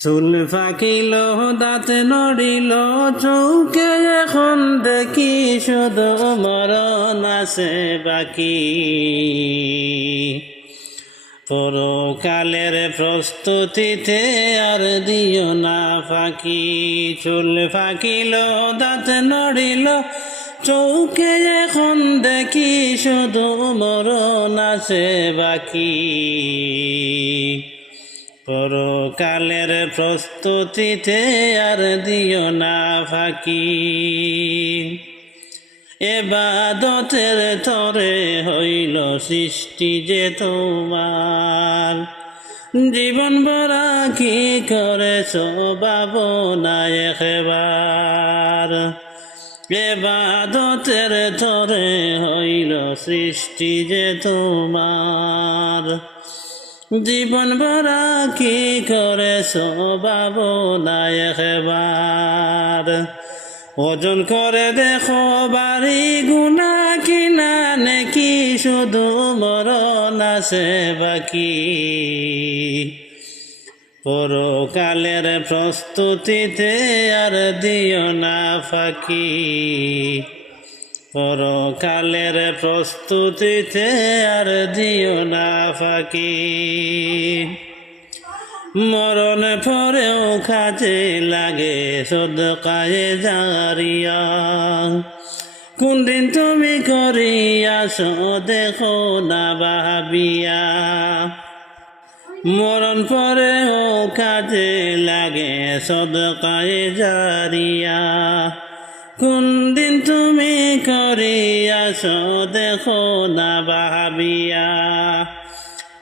চুল ফাঁকিল, দাঁত নড়িল চৌকে এখন দেখি শুধু মরণ আছে বাকি। পরকালের প্রস্তুতিতে আর দিও না ফাঁকি। চুল ফাঁকিল, দাঁত নড়িল চৌকে এখন দেখি শুধু মরণ আছে বাকি। পরকালের প্রস্তুতিতে আর দিও না ফাঁকি। এবাদতের তরে হইল সৃষ্টি যে তোমার। জীবন ভরা কি করেছ বাবনায় একবার। এবাদতের তরে হইল সৃষ্টি যে তোমার। জীবন ভরা কি করেছ বাবনায় একবার ওজন করে দেখো বাড়ি গুণা কিনা নেকি শুধু মরণ আছে বাকি। পরকালের প্রস্তুতিতে আর দিও না ফাঁকি পরকালের প্রস্তুতিতে আর দিও না ফাঁকি। মরণ পরেও কাজে লাগে সদকায়ে জারিয়া। কোন দিন তুমি করিয়াছ দেখো না ভাবিয়া। মরণ পরেও কাজে লাগে সদকায়ে জারিয়া। কোনদিন তুমি করিয়াছ দেখো না ভাবিয়া।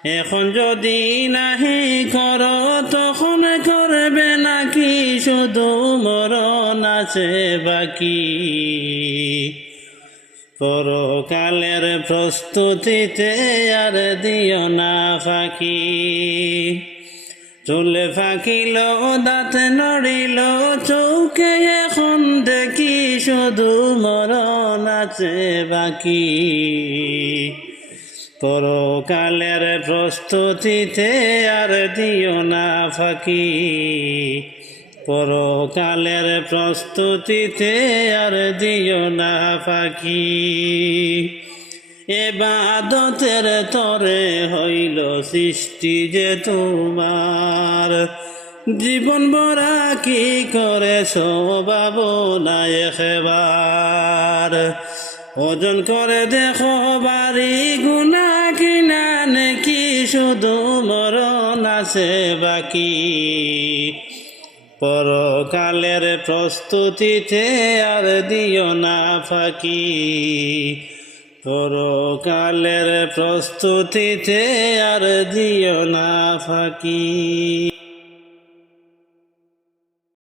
এখন যদি নাহি করো, তখন করবে নাকি? শুধু মরণ আছে বাকি। পরকালের প্রস্তুতিতে আর দিও না ফাঁকি। চুলে ফাঁকিল, দাঁত নড়িল চৌকে এখন দেখি শুধু মরণ আছে বাকি। পরকালের প্রস্তুতিতে আর দিও না ফাঁকি। পরকালের প্রস্তুতিতে আর দিও না ফাঁকি। এবাদতের তরে হইল সৃষ্টি যে তোমার। জীবন বরা কি করেছ বাবনা একবার। ওজন করে দেখো বাড়ি গুণা কিনা, নেকি শুধু মরণ আছে বাকি? পরকালের প্রস্তুতিতে আর দিও না ফাঁকি। পরকালের প্রস্তুতিতে আর দিও না ফাঁকি।